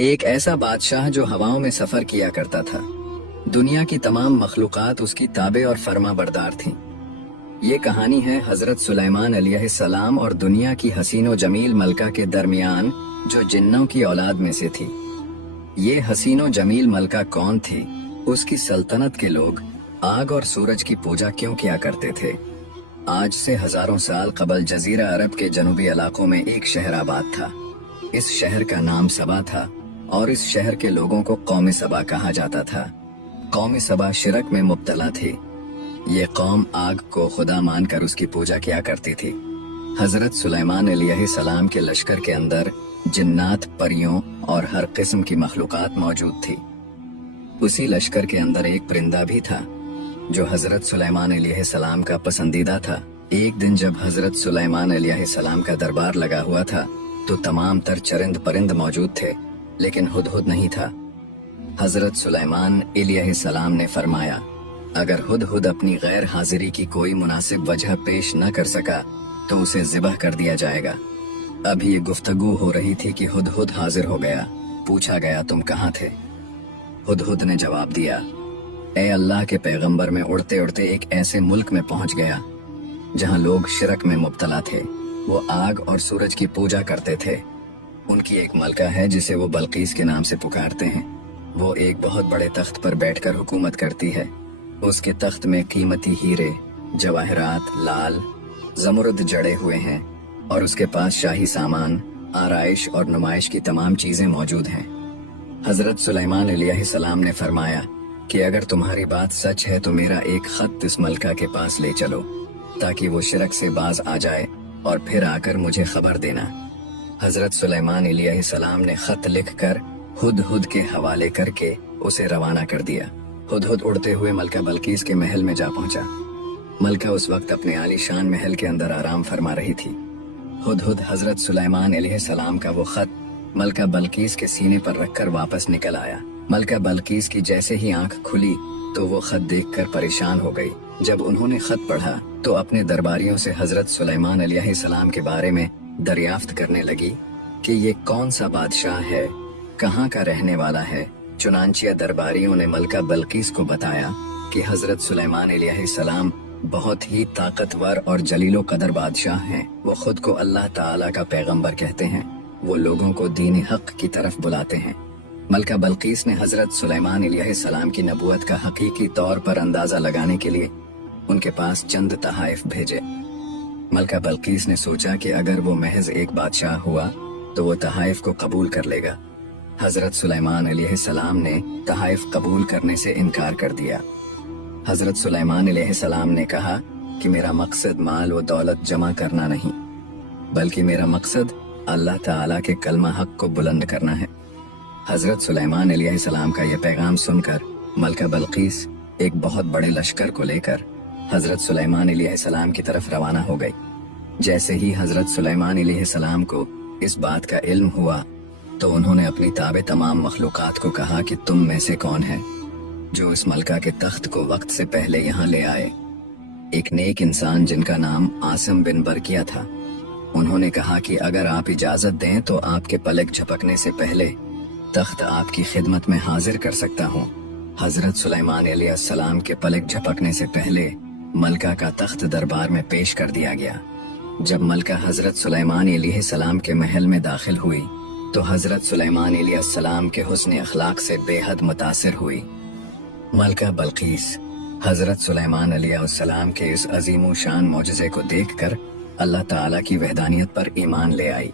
एक ऐसा बादशाह जो हवाओं में सफर किया करता था। दुनिया की तमाम मखलूकात उसकी ताबे और फर्मा बरदार थीं। ये कहानी है हजरत सुलेमान अलैहिस्सलाम और दुनिया की हसीनो जमील मलका के दरमियान, जो जिन्नों की औलाद में से थी। ये हसीनो जमील मलका कौन थी, उसकी सल्तनत के लोग आग और सूरज की पूजा क्यों किया करते थे। आज से हजारों साल कबल जजीरा अरब के जनूबी इलाकों में एक शहर आबाद था। इस शहर का नाम सबा था और इस शहर के लोगों को कौम सबा कहा जाता था। कौम सबा शिरक में मुब्तला थी। ये कौम आग को खुदा मानकर उसकी पूजा किया करती थी। हजरत सुलेमान अलैहिस्सलाम के लश्कर के अंदर जिन्नात, परियों और हर किस्म की मखलूकात मौजूद थी। उसी लश्कर के अंदर एक परिंदा भी था जो हजरत सुलेमान अलैहिस्सलाम का पसंदीदा था। एक दिन जब हजरत सुलेमान अलैहिस्सलाम का दरबार लगा हुआ था तो तमाम तर चरिंद परिंद मौजूद थे, लेकिन हुदहुद नहीं था। हजरत सुलेमान अलैहिस्सलाम ने फरमाया, अगर हुदहुद अपनी गैर हाजिरी की कोई मुनासिब वजह पेश न कर सका तो उसे ज़िबह कर दिया जाएगा। अभी ये गुफ्तगू हो रही थी कि हुदहुद हाजिर हो गया। पूछा गया, तुम कहाँ थे? हुदहुद ने जवाब दिया, ए अल्लाह के पैगंबर, में उड़ते उड़ते एक ऐसे मुल्क में पहुंच गया जहां लोग शिरक में मुब्तला थे। वो आग और सूरज की पूजा करते थे। उनकी एक मलका है जिसे वो बल्कीस के नाम से पुकारते हैं। वो एक बहुत बड़े तख्त पर बैठकर हुकूमत करती है। उसके तख्त में कीमती हीरे, जवाहरात, लाल जमुरद जड़े हुए हैं और उसके पास शाही सामान, आराइश और नुमाइश की तमाम चीजें मौजूद हैं। हजरत सुलेमान अलैहिस्सलाम ने फरमाया कि अगर तुम्हारी बात सच है तो मेरा एक खत इस मलका के पास ले चलो ताकि वो शिरक से बाज आ जाए और फिर आकर मुझे खबर देना। हजरत सुलेमान अलैहिस्सलाम ने खत लिखकर हुदहुद के हवाले करके उसे रवाना कर दिया। हुदहुद उड़ते हुए मलका बल्कीस के महल में जा पहुंचा। मलका उस वक्त अपने आलीशान महल के अंदर आराम फरमा रही थी। हुदहुद हजरत सुलेमान अलैहिस्सलाम का वो खत मलका बल्कीस के सीने पर रखकर वापस निकल आया। मलका बल्कीस की जैसे ही आंख खुली तो वो खत देखकर परेशान हो गई। जब उन्होंने खत पढ़ा तो अपने दरबारियों से हजरत सुलेमान अलैहिस्सलाम के बारे में दरियाफ्त करने लगी कि ये कौन सा बादशाह है, कहाँ का रहने वाला है। चुनांचिया दरबारियों ने मलका बल्कीस को बताया कि हजरत सुलेमान अलैहिस्सलाम बहुत ही ताकतवर और जलीलो कदर बादशाह हैं। वो खुद को अल्लाह ताला का पैगंबर कहते हैं। वो लोगों को दीन हक की तरफ बुलाते हैं। मलका बल्कीस ने हजरत सुलेमान अलैहिस्सलाम की नबूवत का हकीकी तौर पर अंदाजा लगाने के लिए उनके पास चंद तहाइफ भेजे। मलका बल्कीस ने सोचा कि अगर वो महज एक बादशाह हुआ तो वो तहाइफ को कबूल कर लेगा। हजरत सुलेमान अलैहिस्सलाम ने तहाइफ कबूल करने से इनकार कर दिया। हजरत सुलेमान अलैहिस्सलाम ने कहा कि मेरा मकसद माल व दौलत जमा करना नहीं, बल्कि मेरा मकसद अल्लाह ताला के कलमा हक को बुलंद करना है। हजरत सुलेमान अलैहिस्सलाम का यह पैगाम सुनकर मलका बल्कीस एक बहुत बड़े लश्कर को लेकर हजरत सुलेमान अलैहिस्सलाम की तरफ रवाना हो गई। जैसे ही हजरत सुलेमान अलैहिस्सलाम को इस बात का इल्म हुआ तो उन्होंने अपनी ताबे तमाम मखलूकात को कहा कि तुम में से कौन है जो इस मलका के तख्त को वक्त से पहले यहाँ ले आए। एक नेक इंसान जिनका नाम आसिम बिन बरकिया था, उन्होंने कहा कि अगर आप इजाजत दें तो आपके पलक झपकने से पहले तख्त आपकी खिदमत में हाजिर कर सकता हूँ। हजरत सुलेमान अलैहिस्सलाम के पलक झपकने से पहले मलका का तख्त दरबार में पेश कर दिया गया। जब मलका हजरत सुलेमान अलैहिस्सलाम के महल में दाखिल हुई तो हजरत सुलेमान अलैहिस्सलाम के हुस्न अखलाक से बेहद मुतासिर हुई। मलका बल्कीस हजरत सुलेमान अलैहिस्सलाम के इस अजीम शान मौजज़े को देखकर अल्लाह ताला की वहदानियत पर ईमान ले आई।